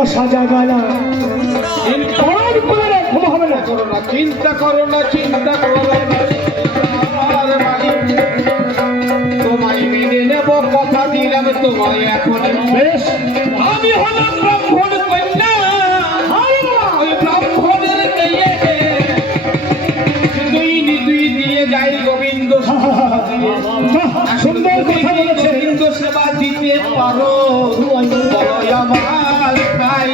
আশা জাগালা ঘুম হবে না। চিন্তা করো না, চিন্তা করো না, আমার মালিক তোমায় মেনে নেব, কথা দিলাম তোমায় এখন। বেশ, আমি হলাম ব্রাহ্মণ কন্যা, ওই ব্রাহ্মণের মেয়ে দুই দিয়ে যাই গোবিন্দ সুন্দর কথা বলেছে। গোবিন্দ সেবা দিতে পারো আমার ভাই,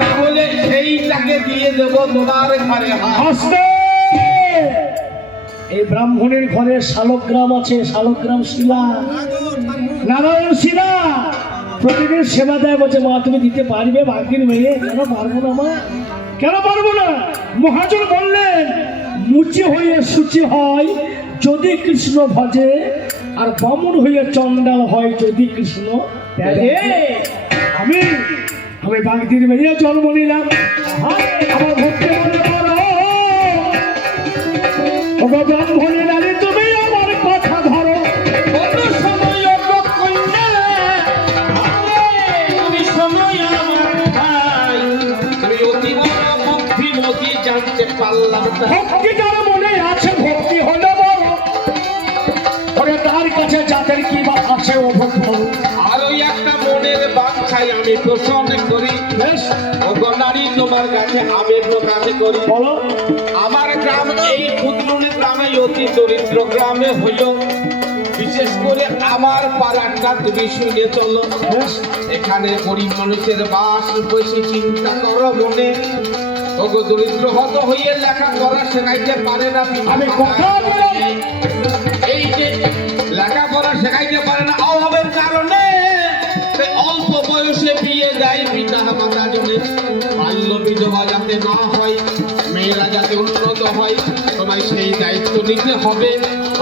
তাহলে সেইটাকে দিয়ে দেবো তোমার ঘরে। আস্তে, এই ব্রাহ্মণের ঘরে শালগ্রাম আছে, শালগ্রাম শিলা, নারায়ণ শিলা, প্রতিদিন সেবা দেয়। বলছে মা তুমি দিতে পারবে ভাগ্যের মেয়ে? কেন পারবো না মা, কেন পারবো না? মহাজন বললেন মুচি হয়ে সূচি হয় যদি কৃষ্ণ ভজে, আর বামুন হয়ে চণ্ডাল হয় যদি কৃষ্ণ ত্যাগে। আমি আমি বাগদির মেয়ে জন্ম নিলাম, আমার ভক্তি মনে করো। ওগো ব্রাহ্মণের নারী তুমি আমার কথা ধরো। কত সময় কন্যা, তুমি সময় আমার ভাই, আমি অতি বড় বুদ্ধিমতী জানতে পারলাম না। ভক্তি যার মনে আছে ভক্তি হলো বড়, ওরে তার কাছে যাদের কি বা আছে ও ভক্ত। আর ওই একটা মনের বাঞ্ছাই আমি পোষণ করি। বেশ, ওগো নারী তোমার কাছে আমি প্রকাশ করি। বলো। আমার গ্রাম এই ক্ষুদ্রুনি গ্রামে, অতি দরিদ্র গ্রামে হইল, বিশেষ করে আমার পাড়াটা তুমি শুনে চলো। বেশ, এখানে গরিব মানুষের বাস, বেশি চিন্তা করো মনে। ওগো দরিদ্র হত হইয়ে লেখাপড়া শেখাইতে পারে না। আমি কথা বললাম। এই যে লেখাপড়া শেখাইতে পারে না অভাবের কারণে, সে অল্প বয়সে বিয়ে দেয় পিতা মাতা জন্য। বাল্য বিধবা যাতে না হয়, মেয়েরা যাতে উন্নত হয়, তোমায় সেই দায়িত্ব নিতে হবে।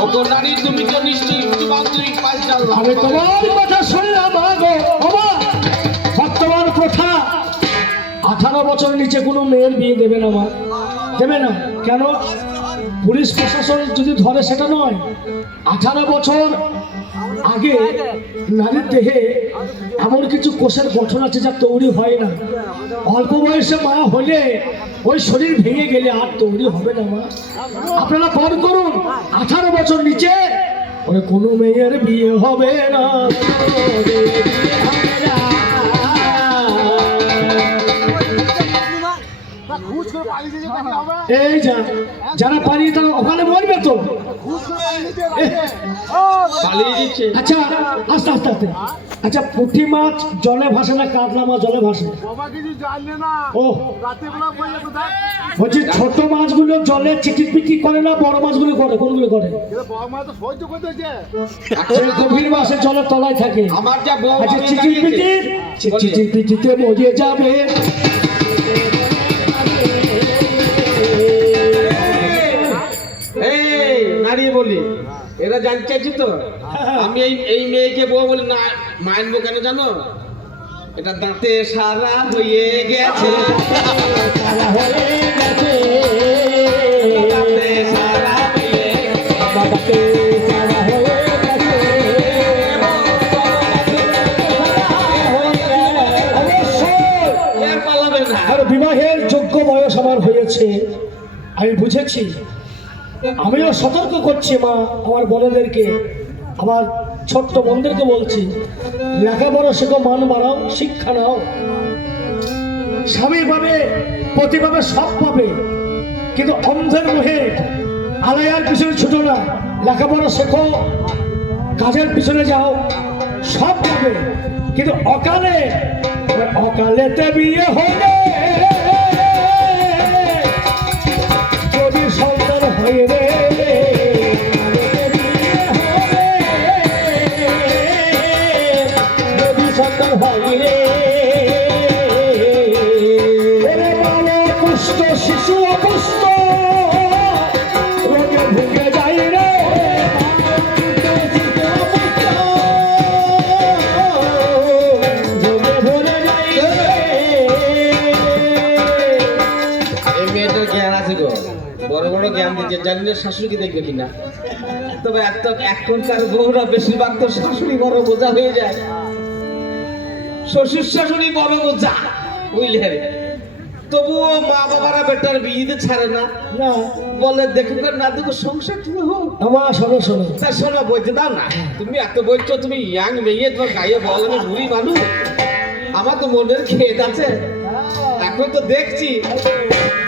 ওগো নারী তুমি তো নিশ্চয়ই উচ্চ মাধ্যমিক পাস করো। আমি তোমার কথা শুনলাম। আগো বাবা, বর্তমান প্রথা 18 বছরের নিচে কোনো মেয়ের বিয়ে দেবে না মা, দেবে না। কেন? পুলিশ প্রশাসন যদি ধরে সেটা নয়, 18 বছর আগে নারীর দেহে এমন কিছু কোষের গঠন আছে যা তৈরি হয় না। অল্প বয়সে মা হলে ওই শরীর ভেঙে গেলে আর তৈরি হবে না মা। আপনারা পার করুন, 18 বছর নিচে ওই কোনো মেয়ের বিয়ে হবে না। এই যা, যারা পালিয়ে তারা ওখানে মরবে তো। পালিয়ে দিচ্ছে। আচ্ছা, আস্তে আস্তে আস্তে। আচ্ছা, পুঁটি মাছ জলে ভাসে না কাতলা মাছ জলে ভাসে? ও বলছি, ছোট মাছগুলো জলে চিকিট পিকিট করে না, বড় মাছগুলো করে? কোনগুলো করে? আচ্ছা, গভীর মাসে জলের তলায় থাকে। আমার যা বউ আচ্ছা, চিকিট পিকিট চিকিট পিকিটে মরিয়ে যাবে। এই নারী বলি, এরা জানতে চাইছি তো আমি এই মেয়েকে বউ বলি না। মায়ের বউ কেন জানো? এটা দাঁতে সারা হয়ে গেছে, দাঁতে সারা হয়ে এর পালাবে না। আর বিবাহের যোগ্য বয়স আমার হয়েছে, আমি বুঝেছি। আমিও সতর্ক করছি মা, আমার বোনেদেরকে, আমার ছোট্ট বোনদেরকে বলছি, লেখাপড়া শেখো, মান বাড়াও, শিক্ষা নাও। স্বামী পাবে, পতি পাবে, সব পাবে, কিন্তু অন্ধের মুহে আলায়ার পিছনে ছুটো না। লেখাপড়া শেখো, কাজের পিছনে যাও, সব পাবে, কিন্তু অকালে অকালেতে বিয়ে হলে যদি সন্তান হয় রে, যদি সন্তান হয় রে, কুষ্ঠ শিশু অপুষ্ট রোগে ভুগে যাই রে। বড় বড় জ্ঞান দিতে জানি না শাশুড়িকে দেখবে কিনা। তবে এখনকার বউরা বেশিরভাগ তো শাশুড়ি বড় বোঝা হয়ে যায়, শ্বশুর শাশুড়ি বড় বোঝা। বুঝলে তবুও মা বাবারা বেটার বিয়ে ছাড়ে না, না বলে দেখুক আর না দেখুক সংসার ঠিক হোক। আমার শোনো শোনো, তা শোনো বলতে দাও না, তুমি এত বলছো, তুমি ইয়াং মেয়ে, তোমার গায়ে বল আমি বুড়ি মানুষ, আমার তো মনের খেদ আছে। এখন তো দেখছি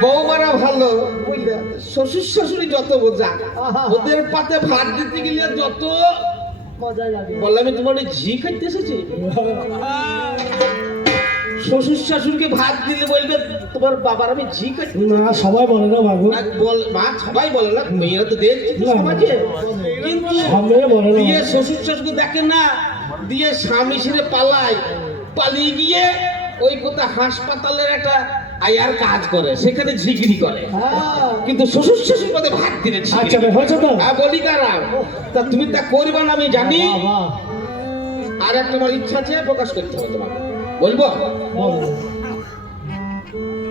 বৌমারা ভালো, বুঝলে শ্বশুর শাশুড়ি যত বোঝা, ওদের পাতে ভাত দিতে গেলে যত মজা লাগে। বললাম আমি তোমার ওই ঝি খাইতে এসেছি। শ্বশুর শাশুড়িকে ভাত দিলে বলবে তোমার বাবার আমি ঝি খাইতে, না সবাই বলে না বাবু, বল মা সবাই বলে না, মেয়েরা তো দেখছি তো না। সমাজে, কিন্তু সবাই বলে না। দিয়ে শ্বশুর শাশুড়ি দেখে না, দিয়ে স্বামী ছেড়ে পালায়, পালিয়ে গিয়ে ওই কোথা হাসপাতালের একটা আয়ার কাজ করে, সেখানে ঝিগিরি করে, কিন্তু শ্বশুর শাশুড়ি পথে ভাত দিলে আচ্ছা ভাই, হয়েছে তো? বলি কারা, তা তুমি তা করবা না আমি জানি। বাহ, আর একটা আমার ইচ্ছা আছে, প্রকাশ করতে হবে তোমাকে, বলবো? বলো।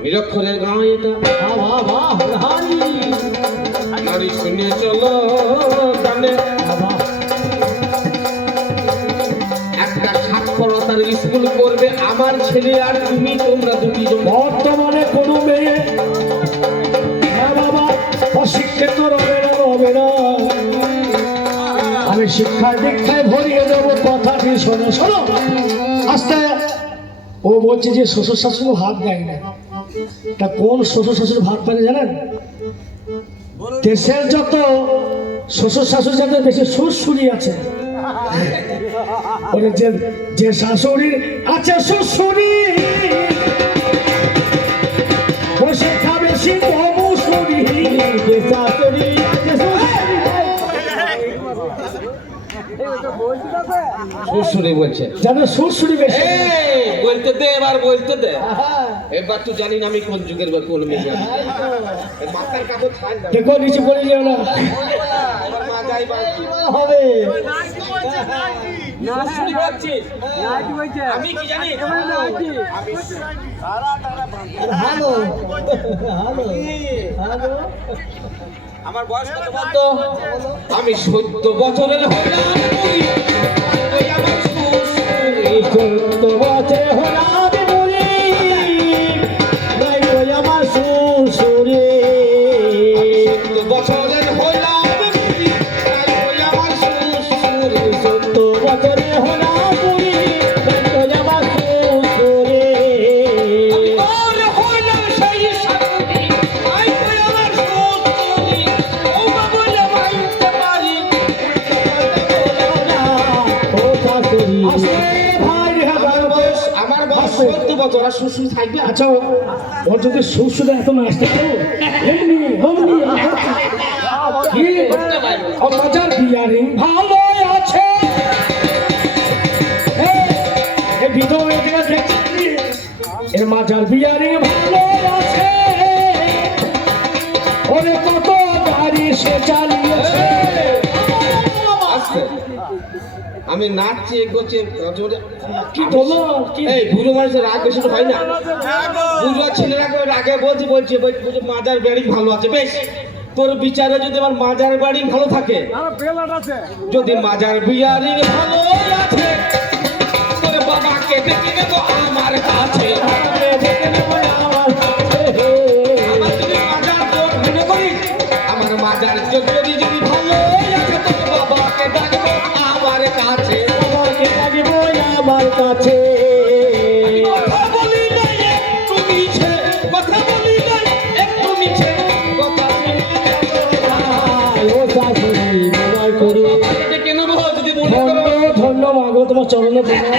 নিরক্ষরের গাঁ এটা, বাহ, বাহ, বাহ, হারি। নারী শুনে চলো গানে, বাহ, একটা সাক্ষরতার স্কুল করবে আমার ছেলে আর তুমি, তোমরা দুটি জন। বর্তমানে কোনো মেয়ে হ্যাঁ বাবা অশিক্ষিত রবে না, রবে না। আমি শিক্ষার দীক্ষায় ভরিয়ে দেবো, কথাটি শোনো শোনো আস্তে। ও বলছে যে শ্বশুর শাশুড়ি ভাত দেয় না, তা কোন শ্বশুর শাশুড়ি ভাত পায় না জানেন? দেশের যত শ্বশুর শাশুড়ি যাদের বেশি শ্বশুরি আছে, ওই যে যে শাশুড়ির আছে শ্বশুরি, বসে খাবে সে অবসরি, যে শাশুড়ি আছে শ্বশুরে বলছে, যাদের শ্বশুরি বেশি। এই, বলতে দে, এবার বলতে দে। এবার তো জানি না আমি কোন যুগের বা কোন মেয়ে, মাথার কাপড় ছাড় দাও। দেখো নিচে পড়ে যাও না, এবার মা যাই বাড়ি। হবে শ্বশুরি বলছিস? আমি কি জানি? হ্যালো হ্যালো হ্যালো, আমার বয়স কত বলতো? আমি 14 বছরের হলাম বুড়ি, ওই আমার শ্বশুর। এই 14 বছর হলাম বুড়ি, নাই কই আমার শ্বশুরে। 14 বছরের হলাম বুড়ি, ওই আমার শ্বশুর। 14 বছরে হলাম বুড়ি, নাই কই আমার শ্বশুরে। তোর হলাম সেই শাশুড়ি, ওই আমার শ্বশুর। ও বাবুলে মাইতে পারি, ও শাশুড়ি আসে ভাই রে ভাই। আমার বয়স 14 বছর, আর শ্বশুর থাকবে? আচ্ছা ওর যদি শ্বশুরে এত নাচতে পারো, এমনি অমনি কি ও মজার বিয়ারিং ভালো আছে। এই ভিডিও এদিকে দেখছি, এর মাজার বিয়ারিং ভালো আছে, ওরে কত গাড়ি সে চালিয়েছে। আস্তে। আমি নাচছি এগোচ্ছি জোরে। কি বলো কি এই বুড়ো মানুষের রাগ বেশি হয় না, বুড়ো ছেলেরা রাগে বলছে বলছে বলছে মাজার বাড়ি ভালো আছে। বেশ, তোর বিচারে যদি আমার মাজার বাড়ি ভালো থাকে, যদি মাজার বিয়ারিং ভালো আছে, তোর বাবাকে ডেকে নেবো আমার কাছে। আমার যদি মাজার তোর মনে করিস, আমার মাজার যদি যদি ভালো আছে, তোর বাবাকে ডাকবো আমার কাছে। আমার কাছে কথা বলি নাই একটু মিছে, কথা বলি নাই একটু মিছে, কথা ও শাশুড়ি তোমার করি ডেকে নেবো যদি মনে করো। ধন্য মাগো, তোমার চরণে প্রণাম,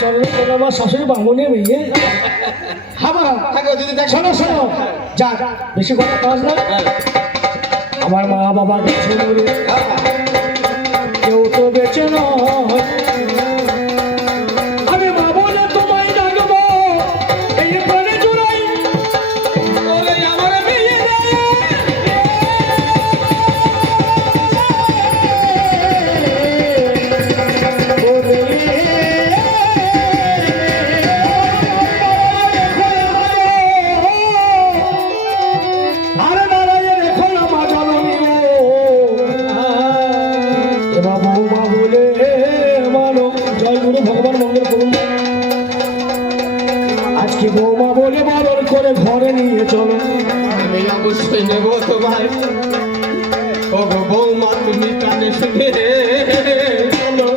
চরণে প্রণাম। আমার শাশুড়ি বামুনে মেয়ে হাবা। থাকো যদি দেখ। শোনো শোনো, যা বেশি কথা কাজ না। আমার মা বাবা গেছে মরে, কেউ তো বেঁচে নয়। আমি মা বলে তোমায় ডাকবো, এই প্রাণে জুড়াই ওরে আমার বিয়ে রে, আরে নারায়ণ এখন আমার জননী, বাবু মা বলে আজকে বৌমা বলে বারণ করে ঘরে নিয়ে চলো। আমি অবশ্যই নেব তোমায়। ও গো বৌমা তুমি কানে শুনে চলো।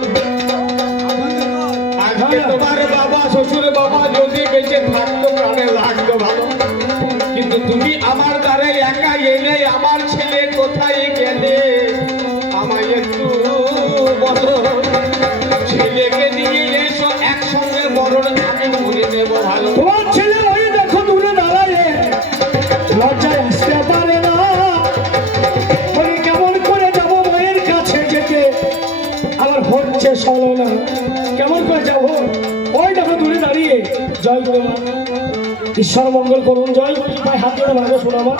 আজকে তোমার বাবা শ্বশুর বাবা যদি বেঁচে থাকতো প্রাণে লাগতো ভালো, কিন্তু তুমি আমার দ্বারে একা এলে, আমার ছেলে কোথায় গেলে আমায় একটু বলো। ছেলেকে নিয়ে এসো, একসঙ্গে মরণ আমি মরে নেব ভালো। তোমার ছেলে ওই দেখো দূরে দাঁড়ায়, লজ্জায় আসতে পারে না। বলি কেমন করে যাবো মায়ের কাছে যেতে আমার হচ্ছে চলো না, কেমন করে যাবো? ওই দেখো দূরে দাঁড়িয়ে। জয় গুরু মা, ঈশ্বর মঙ্গল করুন। জয় গুরু ভাই, হাত ধরে ভালো শোনাবা।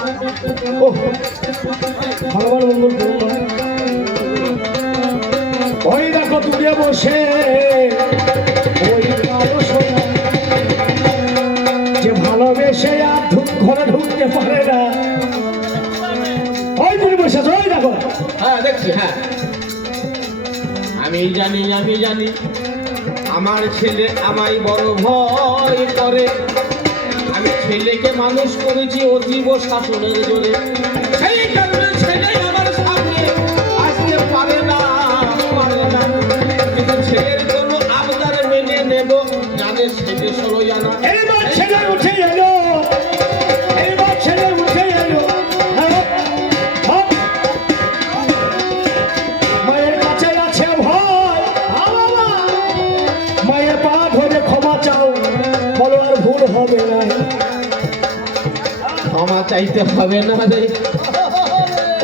ও ভগবান মঙ্গল করুন মা। ওই দেখো দূরে বসে ওই ভালো শোনা, যে ভালোবেসে আর ঘরে ঢুকতে পারে না। ওই দূরে বসে ওই দেখো। হ্যাঁ দেখছি, হ্যাঁ আমি জানি আমার ছেলে আমায় বড় ভয় করে। আমি ছেলেকে মানুষ করেছি অতীব শাসনের জোরে, সেই কারণে ছেলে আমার সামনে আসতে পারে না। কিন্তু ছেলের কোনো আবদার মেনে নেব, জানে ছেলে ষোলো জানা। এইবার ছেলে উঠে এলো, এইবার ছেলে উঠে এলো। মায়ের কাছে আছে ভয়, মায়ের পা ধরে ক্ষমা চাও, বলো আর ভুল হবে না। ক্ষমা চাইতে হবে না রে,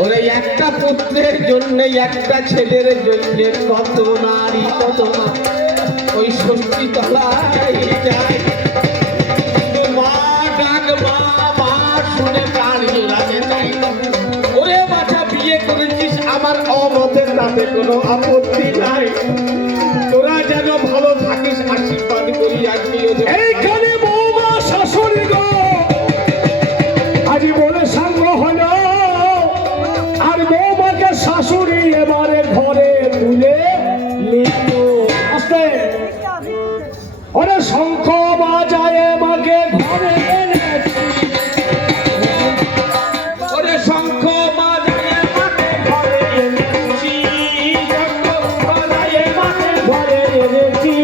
ওরে একটা পুত্রের জন্য, একটা ছেলের জন্য কত নারী কত মা ওই ষষ্ঠী তলায় যায়। কিন্তু মা ডাক মা মা শুনে প্রাণ জোড়াতে চাই। ওরে বাছা বিয়ে করেছিস আমার অমতে, তাতে কোনো আপত্তি নাই। তোরা যেন ভালো থাকিস আশীর্বাদ করি আজকেও। এইখানে বৌমা শাশুড়ি গো আজি বলে সাঙ্গ হলো, আর বৌমাকে শাশুড়ি এবারে ঘরে তুলে নিল। আস্তে ওরে শঙ্খ বাজায় মাকে ঘরে এনেছি। ওরে শঙ্খ বাজায়ে মাকে ঘরে এনেছি, শঙ্খ বাজায়ে মাকে ঘরে এনেছি।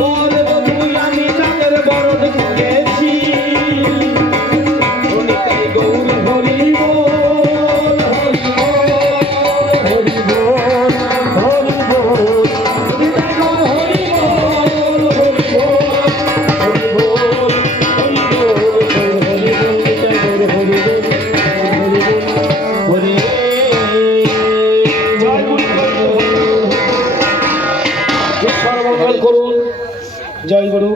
বল বধূ আমি তাদের বরণ করেছি। অনিতাই গৌর হরি বল, হরি বল, হরি বল, হরি বল, নিতাই গৌর হরি বল, হরি বল, হরি বল, হরি বল, হরি বল, নিতাই গৌর হরি বল, হরি বল, হরি। জয় গুরু, ঈশ্বর মঙ্গল করুন। জয় গুরু।